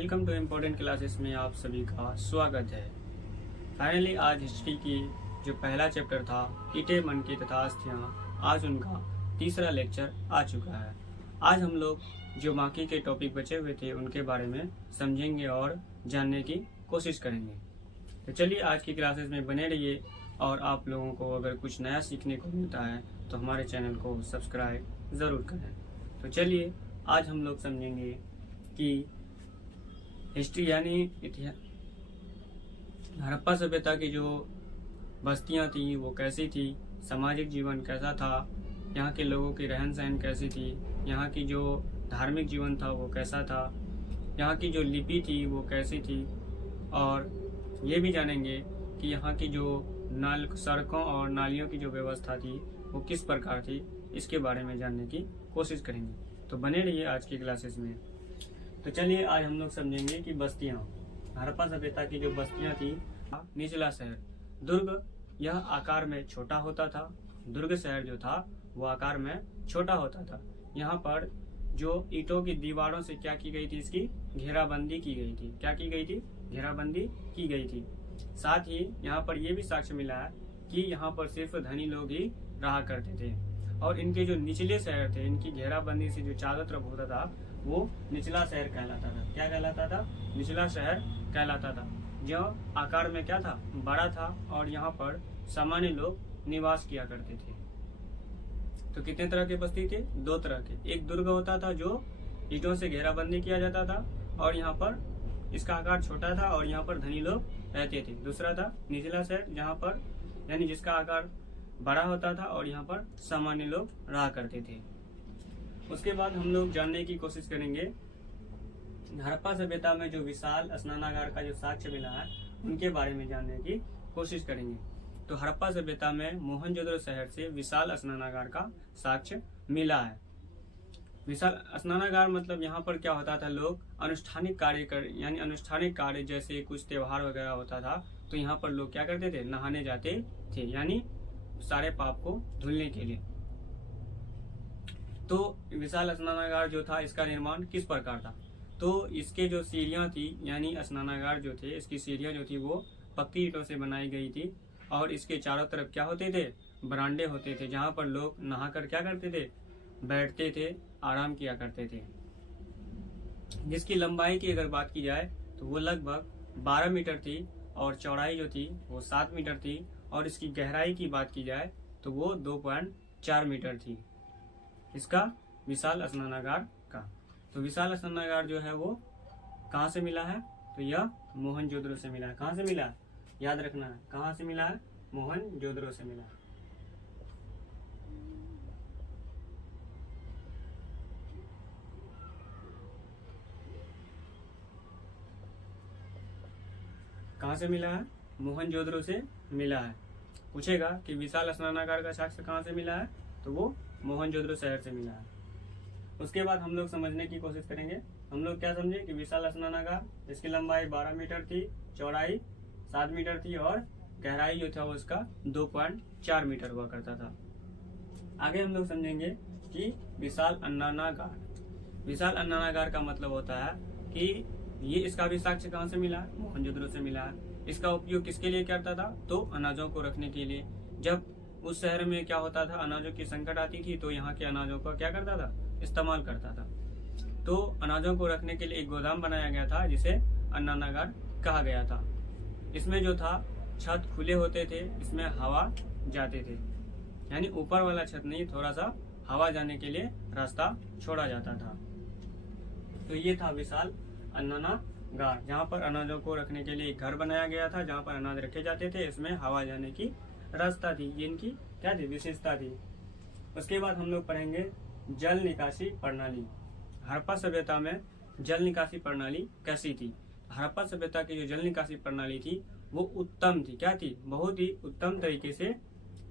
Welcome to important classes में आप सभी का स्वागत है। फाइनली आज हिस्ट्री की जो पहला चैप्टर था ईंटें मन की तथा अस्थियां, आज उनका तीसरा लेक्चर आ चुका है। आज हम लोग जो बाकी के टॉपिक बचे हुए थे उनके बारे में समझेंगे और जानने की कोशिश करेंगे। तो चलिए आज की क्लासेस में बने रहिए और आप लोगों को अगर कुछ नया सीखने को मिलता है तो हमारे चैनल को सब्सक्राइब ज़रूर करें। तो चलिए आज हम लोग समझेंगे कि हिस्ट्री यानी इतिहास, हड़प्पा सभ्यता की जो बस्तियां थी वो कैसी थी, सामाजिक जीवन कैसा था, यहाँ के लोगों की रहन सहन कैसी थी, यहाँ की जो धार्मिक जीवन था वो कैसा था, यहाँ की जो लिपि थी वो कैसी थी, और ये भी जानेंगे कि यहाँ की जो सड़कों और नालियों की जो व्यवस्था थी वो किस प्रकार थी। इसके बारे में जानने की कोशिश करेंगे। तो बने रहिए आज की क्लासेस में। तो चलिए आज हम लोग समझेंगे कि बस्तियां, हड़प्पा सभ्यता की जो बस्तियां थी। निचला शहर दुर्ग, यह आकार में छोटा होता था। दुर्ग शहर जो था वो आकार में छोटा होता था। यहाँ पर जो ईंटों की दीवारों से क्या की गई थी, इसकी घेराबंदी की गई थी। क्या की गई थी? घेराबंदी की गई थी। साथ ही यहाँ पर यह भी साक्ष्य मिला है कि यहाँ पर सिर्फ धनी लोग ही रहा करते थे, और इनके जो निचले शहर थे, इनकी घेराबंदी से जो चारों तरफ होता था वो निचला शहर कहलाता था। क्या कहलाता था? निचला शहर कहलाता था। जो आकार में क्या था? बड़ा था, और यहाँ पर सामान्य लोग निवास किया करते थे। तो कितने तरह के बस्ती थे? दो तरह के। एक दुर्ग होता था जो ईंटों से घेराबंदी किया जाता था और यहाँ पर इसका आकार छोटा था और यहाँ पर धनी लोग रहते थे। दूसरा था निचला शहर, जहाँ पर यानी जिसका आकार बड़ा होता था और यहाँ पर सामान्य लोग रहा करते थे। उसके बाद हम लोग जानने की कोशिश करेंगे हड़प्पा सभ्यता में जो विशाल स्नानागार का जो साक्ष्य मिला है उनके बारे में जानने की कोशिश करेंगे। तो हड़प्पा सभ्यता में मोहनजोदड़ो शहर से विशाल स्नानागार का साक्ष्य मिला है। विशाल स्नानागार मतलब यहाँ पर क्या होता था, लोग अनुष्ठानिक कार्य यानी अनुष्ठानिक कार्य जैसे कुछ त्योहार वगैरह होता था तो यहाँ पर लोग क्या करते थे? नहाने जाते थे, यानी सारे पाप को धुलने के लिए। तो विशाल स्नानागार जो था इसका निर्माण किस प्रकार था? तो इसके जो सीढ़ियां थी, यानी स्नानागार जो थे इसकी सीढ़ियां जो थी वो पक्की ईंटों से बनाई गई थी, और इसके चारों तरफ क्या होते थे? बरामदे होते थे, जहां पर लोग नहाकर क्या करते थे? बैठते थे, आराम किया करते थे। जिसकी लंबाई की अगर बात की जाए तो वो लगभग 12 मीटर थी, और चौड़ाई जो थी वो 7 मीटर थी, और इसकी गहराई की बात की जाए तो वो 2.4 मीटर थी, इसका विशाल स्नानागार का। तो विशाल स्नानागार जो है वो कहाँ से मिला है? तो यह मोहनजोदड़ो से मिला है। कहाँ से मिला है? याद रखना है, कहाँ से मिला है? मोहनजोदड़ो से मिला है। कहाँ से मिला है? मोहनजोदड़ो से मिला है। पूछेगा कि विशाल स्नानागार का साक्ष्य कहाँ से मिला है, तो वो मोहनजोदड़ो शहर से मिला है। उसके बाद हम लोग समझने की कोशिश करेंगे। हम लोग क्या समझे कि विशाल स्नानागार, इसकी लंबाई 12 मीटर थी, चौड़ाई 7 मीटर थी, और गहराई जो था वो इसका 2.4 मीटर हुआ करता था। आगे हम लोग समझेंगे कि विशाल अन्नानागार। विशाल अन्नानागार का मतलब होता है कि ये इसका भी साक्ष्य कहाँ से मिला है? मोहनजोदड़ो से मिला है। इसका उपयोग किसके लिए करता था? तो अनाजों को रखने के लिए। जब उस शहर में क्या होता था, अनाजों की संकट आती थी तो यहाँ के अनाजों का क्या करता था? इस्तेमाल करता था। तो अनाजों को रखने के लिए एक गोदाम बनाया गया था जिसे अन्नानागार कहा गया था। इसमें जो था छत खुले होते थे, इसमें हवा जाते थे, यानी ऊपर वाला छत नहीं, थोड़ा सा हवा जाने के लिए रास्ता छोड़ा जाता था। तो ये था विशाल अन्नानागार, जहाँ पर अनाजों को रखने के लिए एक घर बनाया गया था जहाँ पर अनाज रखे जाते थे, इसमें हवा जाने की रास्ता थी। ये इनकी क्या थी? विशेषता थी। उसके बाद हम लोग पढ़ेंगे जल निकासी प्रणाली। हड़प्पा सभ्यता में जल निकासी प्रणाली कैसी थी? हड़प्पा सभ्यता की जो जल निकासी प्रणाली थी वो उत्तम थी। क्या थी? बहुत ही उत्तम तरीके से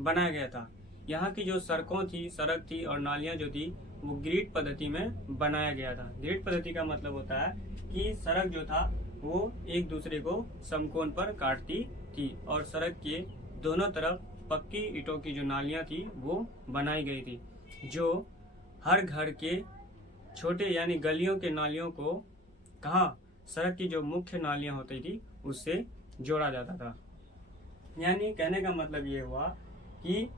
बनाया गया था। यहाँ की जो सड़क थी और नालियां जो थी वो ग्रिड पद्धति में बनाया गया था। ग्रिड पद्धति का मतलब होता है कि सड़क जो था वो एक दूसरे को समकोण पर काटती थी, और सड़क के दोनों तरफ पक्की ईंटों की जो नालियां थी वो बनाई गई थी, जो हर घर के छोटे यानी गलियों के नालियों को कहाँ सड़क की जो मुख्य नालियां होती थी उससे जोड़ा जाता था। यानी कहने का मतलब ये हुआ कि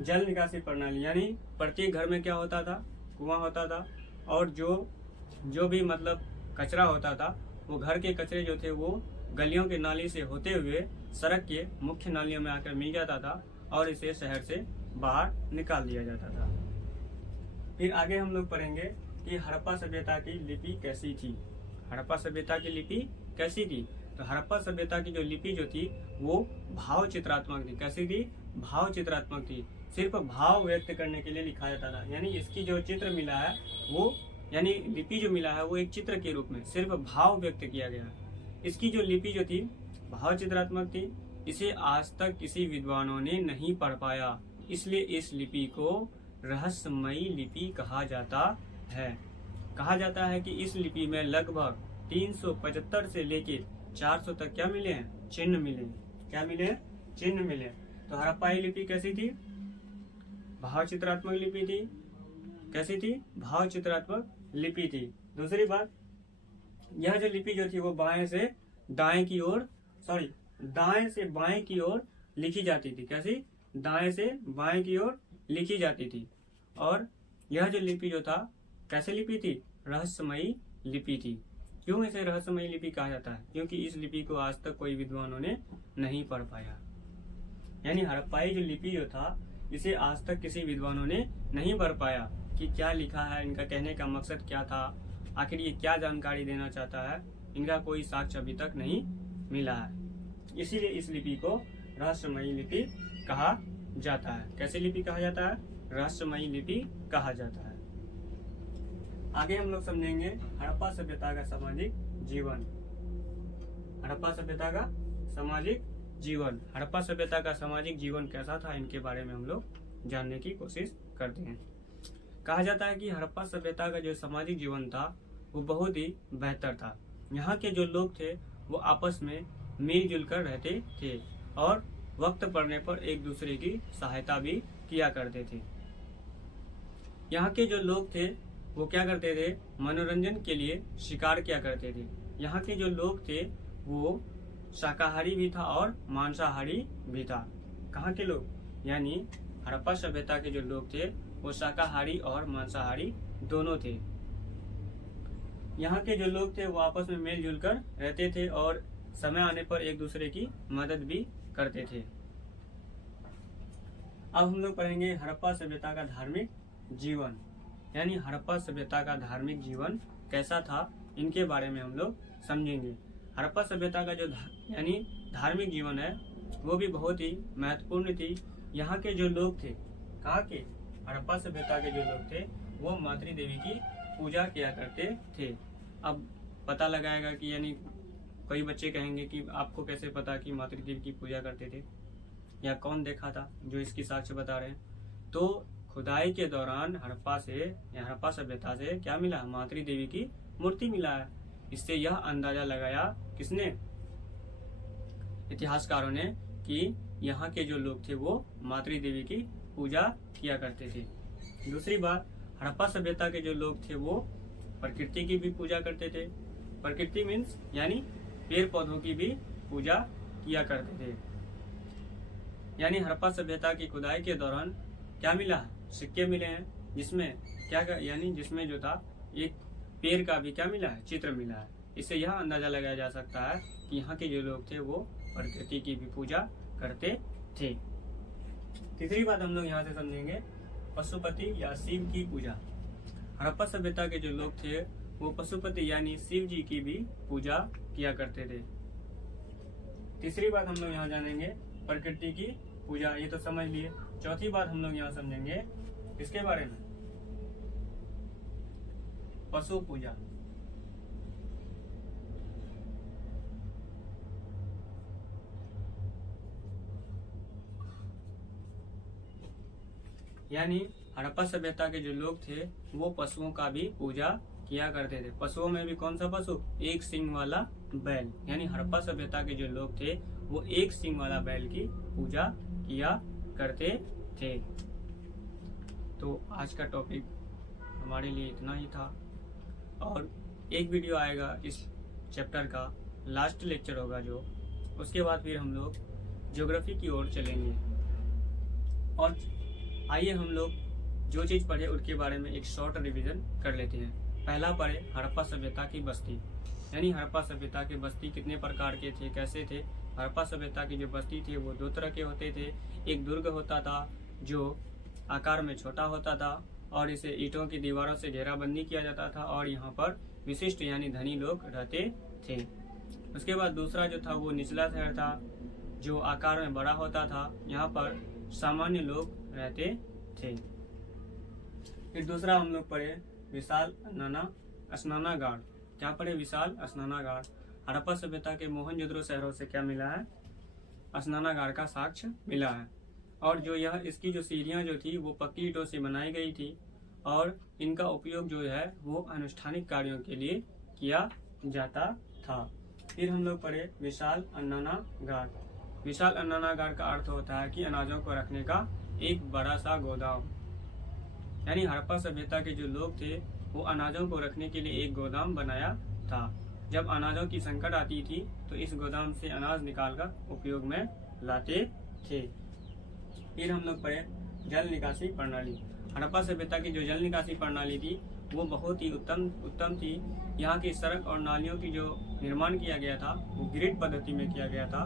जल निकासी प्रणाली, यानी प्रत्येक घर में क्या होता था, कुआं होता था, और जो भी मतलब कचरा होता था वो घर के कचरे जो थे वो गलियों के नाली से होते हुए सड़क के मुख्य नालियों में आकर मिल जाता था और इसे शहर से बाहर निकाल दिया जाता था। फिर आगे हम लोग पढ़ेंगे कि हड़प्पा सभ्यता की लिपि कैसी थी। हड़प्पा सभ्यता की लिपि कैसी थी? तो हड़प्पा सभ्यता की जो लिपि जो थी वो भाव चित्रात्मक थी। कैसी थी? भाव चित्रात्मक थी। सिर्फ भाव व्यक्त करने के लिए लिखा जाता था। यानी इसकी जो चित्र मिला है वो, यानी लिपि जो मिला है वो एक चित्र के रूप में सिर्फ भाव व्यक्त किया गया है। इसकी जो लिपि जो थी भाव चित्रात्मक थी। इसे आज तक किसी विद्वानों ने नहीं पढ़ पाया, इसलिए इस लिपि को रहस्यमयी लिपि कहा जाता है। कहा जाता है कि इस लिपि में लगभग 375 से लेके 400 तक क्या मिले हैं? चिन्ह मिले। क्या मिले? चिन्ह मिले। तो हड़प्पाई लिपि कैसी थी? भाव चित्रात्मक लिपि थी। कैसी थी? भाव चित्रात्मक लिपि थी। दूसरी बात, यह जो लिपि जो थी वो दाएं से बाएं की ओर लिखी जाती थी। कैसी? दाएं से बाएं की ओर लिखी जाती थी। और यह जो लिपि जो था कैसे लिपि थी? रहस्यमयी लिपि थी। क्यों इसे रहस्यमयी लिपि कहा जाता है? क्योंकि इस लिपि को आज तक कोई विद्वानों ने नहीं पढ़ पाया। यानी हड़प्पाई जो लिपि जो था इसे आज तक किसी विद्वानों ने नहीं पढ़ पाया कि क्या लिखा है, इनका कहने का मकसद क्या था, आखिर ये क्या जानकारी देना चाहता है, इनका कोई साक्ष्य अभी तक नहीं मिला है। इसीलिए इस लिपि को रहस्यमयी लिपि कहा जाता है। कैसे लिपि कहा जाता है? रहस्यमयी लिपि कहा जाता है। आगे हम लोग समझेंगे हड़प्पा सभ्यता का सामाजिक जीवन। हड़प्पा सभ्यता का सामाजिक जीवन। हड़प्पा सभ्यता का सामाजिक जीवन कैसा था, इनके बारे में हम लोग जानने की कोशिश करते हैं। कहा जाता है कि हड़प्पा सभ्यता का जो सामाजिक जीवन था वो बहुत ही बेहतर था। यहाँ के जो लोग थे वो आपस में मिलजुल कर रहते थे और वक्त पड़ने पर एक दूसरे की सहायता भी किया करते थे। यहाँ के जो लोग थे वो क्या करते थे? मनोरंजन के लिए शिकार किया करते थे। यहाँ के जो लोग थे वो शाकाहारी भी था और मांसाहारी भी था। कहाँ के लोग? यानी हड़प्पा सभ्यता के जो लोग थे वो शाकाहारी और मांसाहारी दोनों थे। यहाँ के जो लोग थे वो आपस में मिलजुल कर रहते थे और समय आने पर एक दूसरे की मदद भी करते थे। अब हम लोग पढ़ेंगे हड़प्पा सभ्यता का धार्मिक जीवन। यानी हड़प्पा सभ्यता का धार्मिक जीवन कैसा था, इनके बारे में हम लोग समझेंगे। हड़प्पा सभ्यता का जो यानी धार्मिक जीवन है वो भी बहुत ही महत्वपूर्ण थी। यहाँ के जो लोग थे, कहाँ के? हड़प्पा सभ्यता के जो लोग थे वो मातृ देवी की पूजा किया करते थे। अब पता लगाएगा कि, यानी कई बच्चे कहेंगे कि आपको कैसे पता कि मातृ देवी की पूजा करते थे, या कौन देखा था जो इसकी साक्ष्य बता रहे हैं? तो खुदाई के दौरान हड़प्पा सभ्यता से क्या मिला? मातृ देवी की मूर्ति मिला है। इससे यह अंदाजा लगाया किसने? इतिहासकारों ने, कि यहाँ के जो लोग थे वो मातृ देवी की पूजा किया करते थे। दूसरी बात, हड़प्पा सभ्यता के जो लोग थे वो प्रकृति की भी पूजा करते थे। प्रकृति मीन्स यानी पेड़ पौधों की भी पूजा किया करते थे। यानी हड़प्पा सभ्यता की खुदाई के दौरान क्या मिला? सिक्के मिले हैं जिसमें यानी जिसमें जो था एक पेड़ का भी क्या मिला है? चित्र मिला है। इससे यह अंदाजा लगाया जा सकता है कि यहाँ के जो लोग थे वो प्रकृति की भी पूजा करते थे। तीसरी बात हम लोग यहाँ से समझेंगे पशुपति या शिव की पूजा। हड़प्पा सभ्यता के जो लोग थे वो पशुपति यानी शिव जी की भी पूजा किया करते थे। तीसरी बात हम लोग यहाँ जानेंगे प्रकृति की पूजा, ये तो समझ लिए। चौथी बात हम लोग यहाँ समझेंगे इसके बारे में, पशु पूजा। यानी हड़प्पा सभ्यता के जो लोग थे वो पशुओं का भी पूजा किया करते थे। पशुओं में भी कौन सा पशु? एक सींग वाला बैल। यानी हड़प्पा सभ्यता के जो लोग थे वो एक सींग वाला बैल की पूजा किया करते थे। तो आज का टॉपिक हमारे लिए इतना ही था और एक वीडियो आएगा इस चैप्टर का लास्ट लेक्चर होगा जो, उसके बाद फिर हम लोग ज्योग्राफी की ओर चलेंगे। और आइए हम लोग जो चीज़ पढ़े उसके बारे में एक शॉर्ट रिवीजन कर लेते हैं। पहला पढ़े हड़प्पा सभ्यता की बस्ती, यानी हड़प्पा सभ्यता के बस्ती कितने प्रकार के थे, कैसे थे। हड़प्पा सभ्यता की जो बस्ती थी वो दो तरह के होते थे। एक दुर्ग होता था जो आकार में छोटा होता था और इसे ईंटों की दीवारों से घेराबंदी किया जाता था और यहाँ पर विशिष्ट यानी धनी लोग रहते थे। उसके बाद दूसरा जो था वो निचला शहर था जो आकार में बड़ा होता था, यहाँ पर सामान्य लोग रहते थे। फिर दूसरा हम लोग पढ़े विशाल स्नानागार। क्या पढ़े? विशाल स्नानागार। हड़प्पा सभ्यता के मोहनजोदड़ो शहरों से क्या मिला है? स्नानागार का साक्ष्य मिला है। और जो यह इसकी जो सीढ़ियां जो थी वो पक्की ईंटों से बनाई गई थी और इनका उपयोग जो है वो अनुष्ठानिक कार्यों के लिए किया जाता था। फिर हम लोग पढ़े विशाल अन्नानागार। विशाल अन्नानागार का अर्थ होता है कि अनाजों को रखने का एक बड़ा सा गोदाम, यानी हड़प्पा सभ्यता के जो लोग थे वो अनाजों को रखने के लिए एक गोदाम बनाया था। जब अनाजों की संकट आती थी तो इस गोदाम से अनाज निकालकर उपयोग में लाते थे। फिर हम लोग पढ़े जल निकासी प्रणाली। हड़प्पा सभ्यता की जो जल निकासी प्रणाली थी वो बहुत ही उत्तम थी। यहाँ की सड़क और नालियों की जो निर्माण किया गया था वो ग्रिड पद्धति में किया गया था,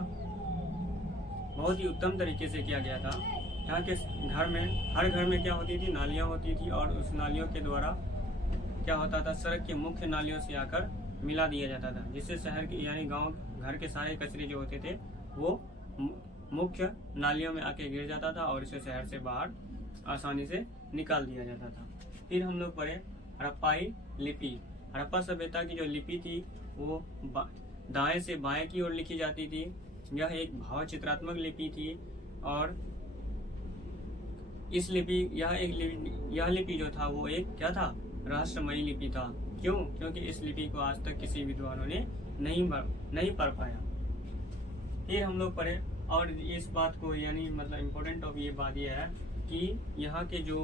बहुत ही उत्तम तरीके से किया गया था। यहाँ के घर में, हर घर में क्या होती थी? नालियाँ होती थी और उस नालियों के द्वारा क्या होता था? सड़क के मुख्य नालियों से आकर मिला दिया जाता था, जिससे शहर के यानी गांव घर के सारे कचरे जो होते थे वो मुख्य नालियों में आके गिर जाता था और इसे शहर से बाहर आसानी से निकाल दिया जाता था। फिर हम लोग पढ़े हड़प्पाई लिपि। हड़प्पा सभ्यता की जो लिपि थी वो दाएं से बाएं की ओर लिखी जाती थी। यह एक भावचित्रात्मक लिपि थी और इस लिपि यह लिपि जो था वो एक क्या था? रहस्यमयी लिपि था। क्यों? क्योंकि इस लिपि को आज तक किसी विद्वानों ने नहीं पढ़ पाया। फिर हम लोग पढ़े और इस बात को यानी मतलब इम्पोर्टेंट ऑफ ये बात यह है कि यहाँ के जो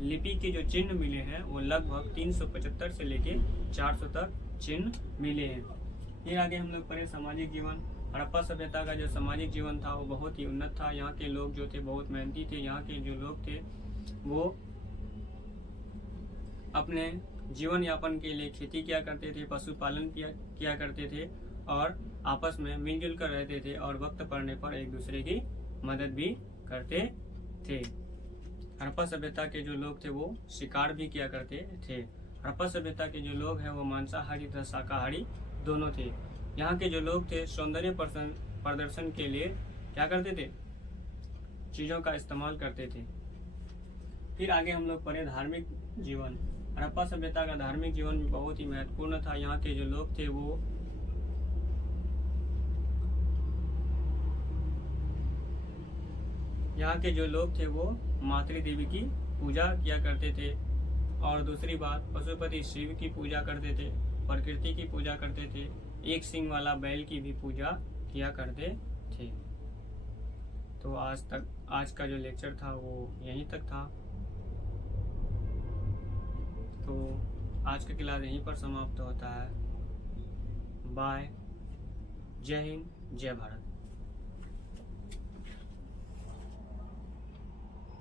लिपि के जो चिन्ह मिले हैं वो लगभग 375 से लेके 400 तक चिन्ह मिले हैं। फिर आगे हम लोग पढ़े सामाजिक जीवन। हड़प्पा सभ्यता का जो सामाजिक जीवन था वो बहुत ही उन्नत था। यहाँ के लोग जो थे बहुत मेहनती थे। यहाँ के जो लोग थे वो अपने जीवन यापन के लिए खेती किया करते थे, पशुपालन किया करते थे और आपस में मिलजुल कर रहते थे और वक्त पड़ने पर एक दूसरे की मदद भी करते थे। हड़प्पा सभ्यता के जो लोग थे वो शिकार भी किया करते थे। हड़प्पा सभ्यता के जो लोग हैं वो मांसाहारी तथा शाकाहारी दोनों थे। यहाँ के जो लोग थे सौंदर्य प्रदर्शन के लिए क्या करते थे? चीजों का इस्तेमाल करते थे। फिर आगे हम लोग पढ़े धार्मिक जीवन। हड़प्पा सभ्यता का धार्मिक जीवन भी बहुत ही महत्वपूर्ण था। यहाँ के जो लोग थे वो मातृ देवी की पूजा किया करते थे और दूसरी बात पशुपति शिव की पूजा करते थे, प्रकृति की पूजा करते थे, एक सिंग वाला बैल की भी पूजा किया करते थे। तो आज का जो लेक्चर था वो यहीं तक था। तो आज का क्लास यहीं पर समाप्त होता है। बाय। जय हिंद, जय भारत।